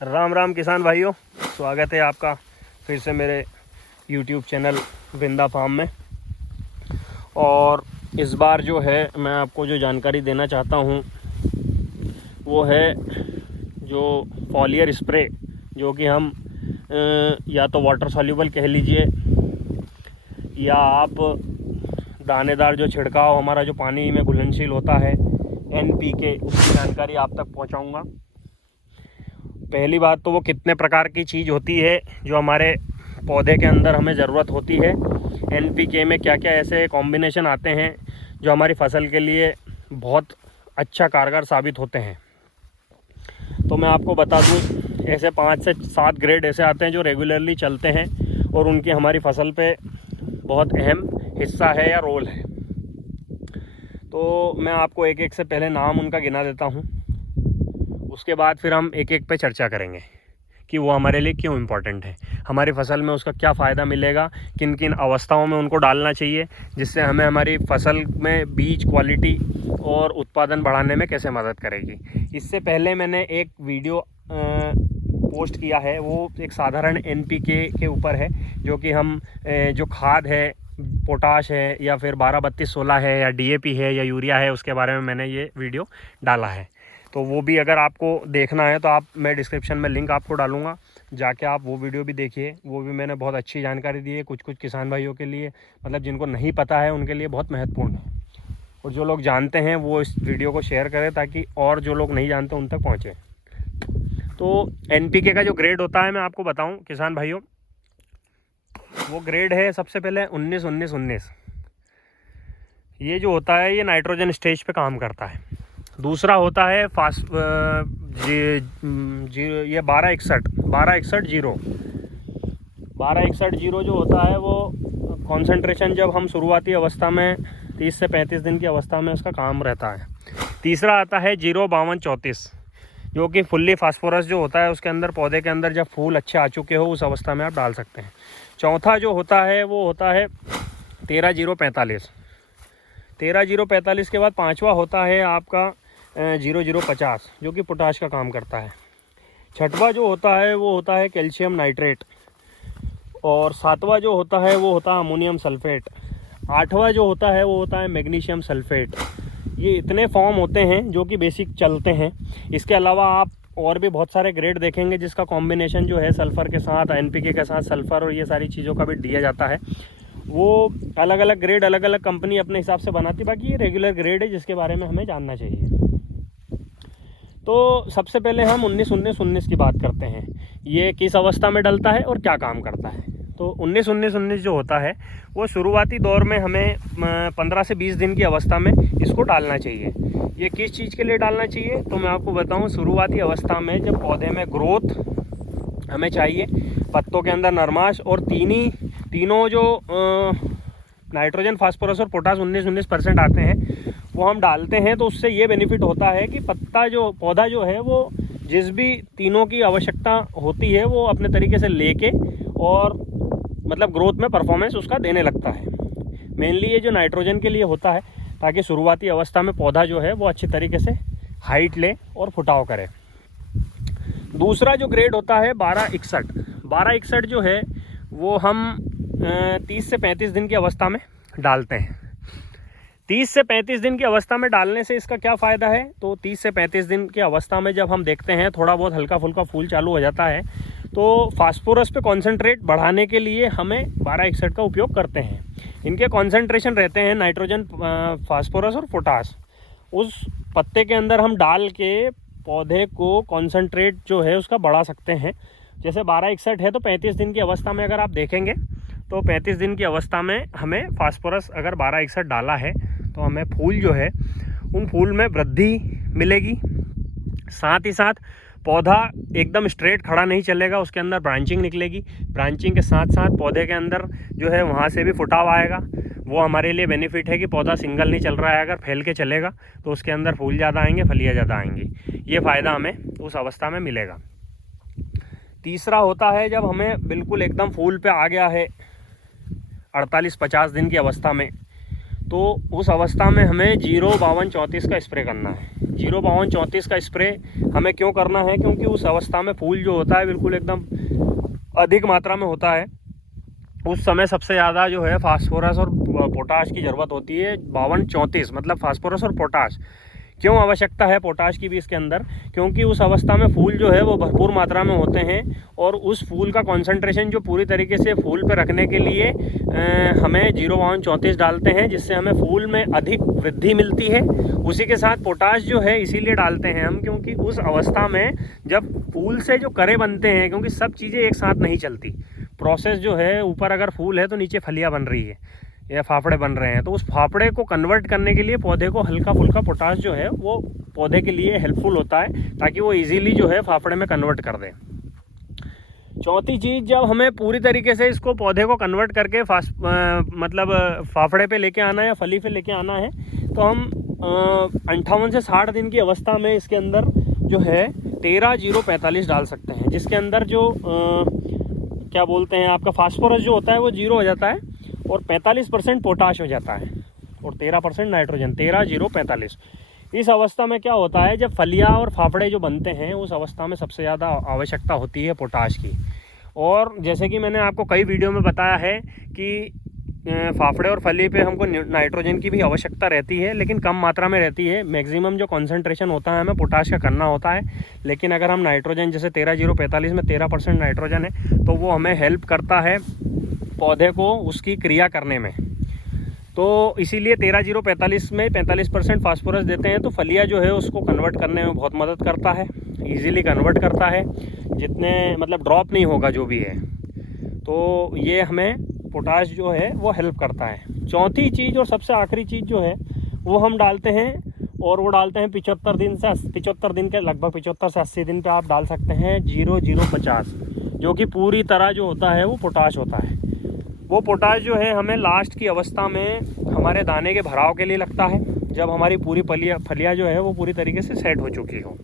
राम राम किसान भाइयों, स्वागत है आपका फिर से मेरे YouTube चैनल विंदा फार्म में। और इस बार जो है मैं आपको जो जानकारी देना चाहता हूँ वो है जो फॉलियर स्प्रे, जो कि हम या तो वाटर सॉल्यूबल कह लीजिए या आप दानेदार जो छिड़काव हमारा जो पानी में घुलनशील होता है NPK, उसकी जानकारी आप तक पहुँचाऊँगा। पहली बात तो वो कितने प्रकार की चीज़ होती है जो हमारे पौधे के अंदर हमें ज़रूरत होती है। NPK में क्या क्या ऐसे कॉम्बिनेशन आते हैं जो हमारी फसल के लिए बहुत अच्छा कारगर साबित होते हैं। तो मैं आपको बता दूं, ऐसे 5 से 7 ग्रेड ऐसे आते हैं जो रेगुलरली चलते हैं और उनकी हमारी फसल पे बहुत अहम हिस्सा है या रोल है। तो मैं आपको एक एक से पहले नाम उनका गिना देता हूँ, उसके बाद फिर हम एक एक पे चर्चा करेंगे कि वो हमारे लिए क्यों इम्पोर्टेंट है, हमारी फसल में उसका क्या फ़ायदा मिलेगा, किन किन अवस्थाओं में उनको डालना चाहिए, जिससे हमें हमारी फसल में बीज क्वालिटी और उत्पादन बढ़ाने में कैसे मदद करेगी। इससे पहले मैंने एक वीडियो पोस्ट किया है, वो एक साधारण NPK के ऊपर है, जो कि हम जो खाद है, पोटाश है या फिर 12-32-16 है या DAP है या यूरिया है, उसके बारे में मैंने ये वीडियो डाला है। तो वो भी अगर आपको देखना है तो मैं डिस्क्रिप्शन में लिंक आपको डालूंगा, जाके आप वो वीडियो भी देखिए। वो भी मैंने बहुत अच्छी जानकारी दी है कुछ किसान भाइयों के लिए, मतलब जिनको नहीं पता है उनके लिए बहुत महत्वपूर्ण है, और जो लोग जानते हैं वो इस वीडियो को शेयर करें ताकि और जो लोग नहीं जानते उन तक पहुँचे। तो NPK का जो ग्रेड होता है मैं आपको बताऊँ किसान भाइयों, वो ग्रेड है सबसे पहले 19-19-19। ये जो होता है ये नाइट्रोजन स्टेज पे काम करता है। दूसरा होता है ये 1261-0 जो होता है वो कंसंट्रेशन जब हम शुरुआती अवस्था में 30 से 35 दिन की अवस्था में उसका काम रहता है। तीसरा आता है 052-34, जो कि फुल्ली फास्फोरस जो होता है उसके अंदर, पौधे के अंदर जब फूल अच्छे आ चुके हो उस अवस्था में आप डाल सकते हैं। चौथा जो होता है वो होता है 13-0-45 के बाद पांचवा होता है आपका 0050, जो कि पोटाश का काम करता है। छठवां जो होता है वो होता है कैल्शियम नाइट्रेट, और सातवां जो होता है वो होता है अमोनियम सल्फेट। आठवां जो होता है वो होता है मैग्नीशियम सल्फेट। ये इतने फॉर्म होते हैं जो कि बेसिक चलते हैं। इसके अलावा आप और भी बहुत सारे ग्रेड देखेंगे जिसका कॉम्बिनेशन जो है सल्फ़र के साथ, NPK के साथ सल्फ़र और ये सारी चीज़ों का भी दिया जाता है। वो अलग अलग ग्रेड अलग अलग कंपनी अपने हिसाब से बनाती, बाकी ये रेगुलर ग्रेड है जिसके बारे में हमें जानना चाहिए। तो सबसे पहले हम 19-19-19 की बात करते हैं, ये किस अवस्था में डलता है और क्या काम करता है। तो 19-19-19 जो होता है वो शुरुआती दौर में हमें 15 से 20 दिन की अवस्था में इसको डालना चाहिए। ये किस चीज़ के लिए डालना चाहिए तो मैं आपको बताऊं, शुरुआती अवस्था में जब पौधे में ग्रोथ हमें चाहिए, पत्तों के अंदर नरमाश, और तीनों जो नाइट्रोजन, फास्फोरस और पोटाश 19-19% आते हैं वो हम डालते हैं। तो उससे ये बेनिफिट होता है कि पौधा जो है वो जिस भी तीनों की आवश्यकता होती है वो अपने तरीके से लेके और मतलब ग्रोथ में परफॉर्मेंस उसका देने लगता है। मेनली ये जो नाइट्रोजन के लिए होता है ताकि शुरुआती अवस्था में पौधा जो है वो अच्छी तरीके से हाइट ले और फुटाव करे। दूसरा जो ग्रेड होता है 1261 जो है वो हम 30 से 35 दिन की अवस्था में डालते हैं। 30 से 35 दिन की अवस्था में डालने से इसका क्या फ़ायदा है, तो 30 से 35 दिन की अवस्था में जब हम देखते हैं थोड़ा बहुत हल्का फुल्का फूल चालू हो जाता है, तो फास्फोरस पे कॉन्सेंट्रेट बढ़ाने के लिए हमें 1261 का उपयोग करते हैं। इनके कॉन्सेंट्रेशन रहते हैं नाइट्रोजन, फास्फोरस और पोटाश। उस पत्ते के अंदर हम डाल के पौधे को कॉन्सेंट्रेट जो है उसका बढ़ा सकते हैं। जैसे 1261 है तो 35 दिन की अवस्था में अगर आप देखेंगे तो 35 दिन की अवस्था में हमें फास्फोरस अगर 1261 डाला है तो हमें फूल जो है उन फूल में वृद्धि मिलेगी। साथ ही साथ पौधा एकदम स्ट्रेट खड़ा नहीं चलेगा, उसके अंदर ब्रांचिंग निकलेगी। ब्रांचिंग के साथ साथ पौधे के अंदर जो है वहाँ से भी फुटाव आएगा। वो हमारे लिए बेनिफिट है कि पौधा सिंगल नहीं चल रहा है, अगर फैल के चलेगा तो उसके अंदर फूल ज़्यादा आएंगे, फलियाँ ज़्यादा आएंगी। ये फ़ायदा हमें उस अवस्था में मिलेगा। तीसरा होता है जब हमें बिल्कुल एकदम फूल पे आ गया है 48-50 दिन की अवस्था में, तो उस अवस्था में हमें 052-34 का स्प्रे करना है। 05234 का स्प्रे हमें क्यों करना है, क्योंकि उस अवस्था में फूल जो होता है बिल्कुल एकदम अधिक मात्रा में होता है। उस समय सबसे ज़्यादा जो है फास्फोरस और पोटाश की ज़रूरत होती है। 5234 मतलब फास्फोरस और पोटाश। क्यों आवश्यकता है पोटाश की भी इसके अंदर, क्योंकि उस अवस्था में फूल जो है वो भरपूर मात्रा में होते हैं और उस फूल का कंसंट्रेशन जो पूरी तरीके से फूल पर रखने के लिए हमें 05234 डालते हैं, जिससे हमें फूल में अधिक वृद्धि मिलती है। उसी के साथ पोटाश जो है इसीलिए डालते हैं हम, क्योंकि उस अवस्था में जब फूल से जो करे बनते हैं, क्योंकि सब चीज़ें एक साथ नहीं चलती, प्रोसेस जो है ऊपर अगर फूल है तो नीचे फलियाँ बन रही है या फाफड़े बन रहे हैं, तो उस फाफड़े को कन्वर्ट करने के लिए पौधे को हल्का फुल्का पोटाश जो है वो पौधे के लिए हेल्पफुल होता है, ताकि वो इजीली जो है फाफड़े में कन्वर्ट कर दें। चौथी चीज़, जब हमें पूरी तरीके से इसको पौधे को कन्वर्ट करके मतलब फाफड़े पे लेके आना है या फली पे लेके आना है, तो हम 58 से 60 दिन की अवस्था में इसके अंदर जो है 13-0-45 डाल सकते हैं, जिसके अंदर जो क्या बोलते हैं आपका फास्फोरस जो होता है वो 0 हो जाता है और 45% पोटाश हो जाता है और 13% नाइट्रोजन। 13-0-45 इस अवस्था में क्या होता है, जब फलियाँ और फाफड़े जो बनते हैं उस अवस्था में सबसे ज़्यादा आवश्यकता होती है पोटाश की। और जैसे कि मैंने आपको कई वीडियो में बताया है कि फाफड़े और फली पे हमको नाइट्रोजन की भी आवश्यकता रहती है, लेकिन कम मात्रा में रहती है। मैक्सिमम जो कंसंट्रेशन होता है हमें पोटाश का करना होता है, लेकिन अगर हम नाइट्रोजन जैसे 13-0-45 में 13% नाइट्रोजन है तो वो हमें हेल्प करता है पौधे को उसकी क्रिया करने में। तो इसीलिए 13-0-45 में 45% फास्फोरस देते हैं, तो फलिया जो है उसको कन्वर्ट करने में बहुत मदद करता है, इजीली कन्वर्ट करता है, जितने मतलब ड्रॉप नहीं होगा जो भी है, तो ये हमें पोटाश जो है वो हेल्प करता है। चौथी चीज़ और सबसे आखिरी चीज़ जो है वो हम डालते हैं, और वो डालते हैं 75 दिन से 75 दिन के लगभग 75 से 80 दिन पे आप डाल सकते हैं 0-0-50, जो कि पूरी तरह जो होता है वो पोटाश होता है। वो पोटाश जो है हमें लास्ट की अवस्था में हमारे दाने के भराव के लिए लगता है, जब हमारी पूरी फलियाँ जो है वो पूरी तरीके से सेट हो चुकी हो।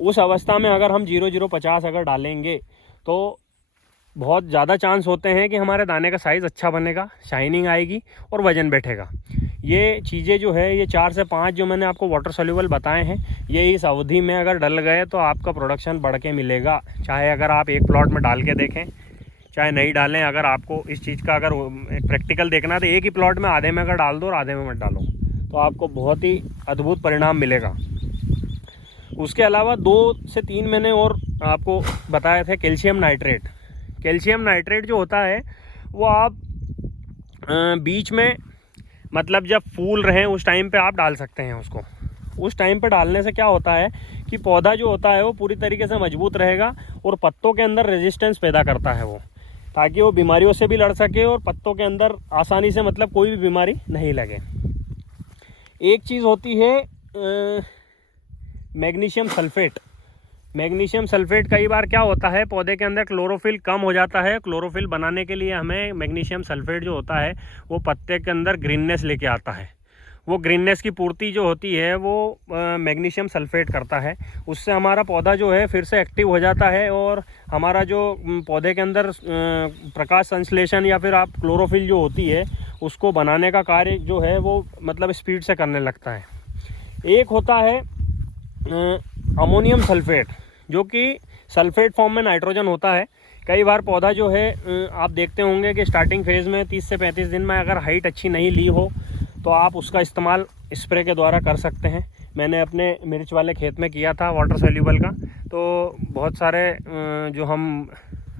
उस अवस्था में अगर हम 0-0-50 अगर डालेंगे तो बहुत ज़्यादा चांस होते हैं कि हमारे दाने का साइज़ अच्छा बनेगा, शाइनिंग आएगी और वज़न बैठेगा। ये चीज़ें जो है ये 4 से 5 जो मैंने आपको वाटर सोल्यूबल बताए हैं, ये इस अवधि में अगर डल गए तो आपका प्रोडक्शन बढ़ के मिलेगा। चाहे अगर आप एक प्लॉट में डाल के देखें, चाहे नहीं डालें, अगर आपको इस चीज़ का अगर प्रैक्टिकल देखना है तो एक ही प्लॉट में आधे में अगर डाल दो और आधे में मत डालो, तो आपको बहुत ही अद्भुत परिणाम मिलेगा। उसके अलावा 2 से 3 मैंने और आपको बताए थे कैल्शियम नाइट्रेट। कैल्शियम नाइट्रेट जो होता है वो आप बीच में मतलब जब फूल रहें उस टाइम पे आप डाल सकते हैं उसको। उस टाइम पे डालने से क्या होता है कि पौधा जो होता है वो पूरी तरीके से मजबूत रहेगा और पत्तों के अंदर रेजिस्टेंस पैदा करता है वो, ताकि वो बीमारियों से भी लड़ सके और पत्तों के अंदर आसानी से मतलब कोई भी बीमारी नहीं लगे। एक चीज़ होती है मैग्नीशियम सल्फेट। मैग्नीशियम सल्फेट कई बार क्या होता है पौधे के अंदर क्लोरोफिल कम हो जाता है। क्लोरोफिल बनाने के लिए हमें मैग्नीशियम सल्फेट जो होता है वो पत्ते के अंदर ग्रीननेस लेके आता है। वो ग्रीननेस की पूर्ति जो होती है वो मैग्नीशियम सल्फेट करता है। उससे हमारा पौधा जो है फिर से एक्टिव हो जाता है और हमारा जो पौधे के अंदर प्रकाश संश्लेषण या फिर आप क्लोरोफिल जो होती है उसको बनाने का कार्य जो है वो मतलब स्पीड से करने लगता है। एक होता है अमोनियम सल्फेट, जो कि सल्फेट फॉर्म में नाइट्रोजन होता है। कई बार पौधा जो है आप देखते होंगे कि स्टार्टिंग फेज़ में 30 से 35 दिन में अगर हाइट अच्छी नहीं ली हो तो आप उसका इस्तेमाल स्प्रे के द्वारा कर सकते हैं। मैंने अपने मिर्च वाले खेत में किया था वाटर सोल्यूबल का, तो बहुत सारे जो हम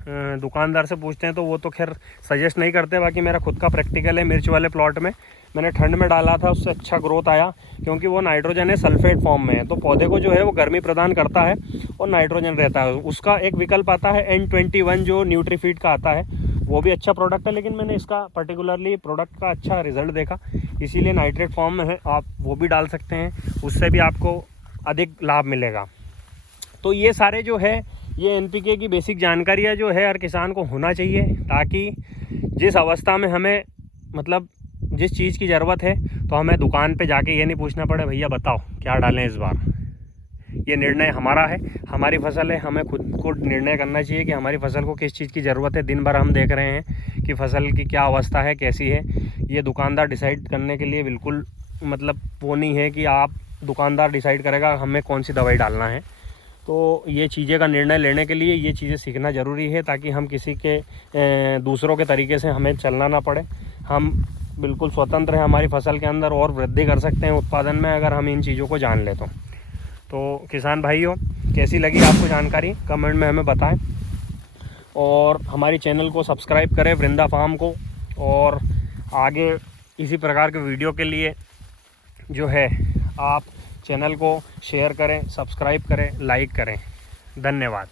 दुकानदार से पूछते हैं तो वो तो खैर सजेस्ट नहीं करते, बाकी मेरा खुद का प्रैक्टिकल है। मिर्च वाले प्लॉट में मैंने ठंड में डाला था, उससे अच्छा ग्रोथ आया, क्योंकि वो नाइट्रोजन है सल्फेट फॉर्म में है, तो पौधे को जो है वो गर्मी प्रदान करता है और नाइट्रोजन रहता है। उसका एक विकल्प आता है N21 जो न्यूट्रीफीड का आता है, वो भी अच्छा प्रोडक्ट है, लेकिन मैंने इसका पर्टिकुलरली प्रोडक्ट का अच्छा रिजल्ट देखा, इसीलिए नाइट्रेट फॉर्म में है, आप वो भी डाल सकते हैं, उससे भी आपको अधिक लाभ मिलेगा। तो ये सारे जो है ये NPK की बेसिक जानकारियाँ जो है हर किसान को होना चाहिए, ताकि जिस अवस्था में हमें मतलब जिस चीज़ की ज़रूरत है तो हमें दुकान पे जाके ये नहीं पूछना पड़े भैया बताओ क्या डालें इस बार। ये निर्णय हमारा है, हमारी फसल है, हमें खुद को निर्णय करना चाहिए कि हमारी फसल को किस चीज़ की ज़रूरत है। दिन भर हम देख रहे हैं कि फसल की क्या अवस्था है, कैसी है। ये दुकानदार डिसाइड करने के लिए बिल्कुल मतलब वो नहीं है कि आप दुकानदार डिसाइड करेगा हमें कौन सी दवाई डालना है। तो ये चीज़ें का निर्णय लेने के लिए ये चीज़ें सीखना ज़रूरी है, ताकि हम किसी के दूसरों के तरीके से हमें चलना ना पड़े। हम बिल्कुल स्वतंत्र हैं हमारी फसल के अंदर, और वृद्धि कर सकते हैं उत्पादन में अगर हम इन चीज़ों को जान लें तो किसान भाइयों, कैसी लगी आपको जानकारी कमेंट में हमें बताएं, और हमारी चैनल को सब्सक्राइब करें वृंदा फार्म को, और आगे इसी प्रकार के वीडियो के लिए जो है आप चैनल को शेयर करें, सब्सक्राइब करें, लाइक करें। धन्यवाद।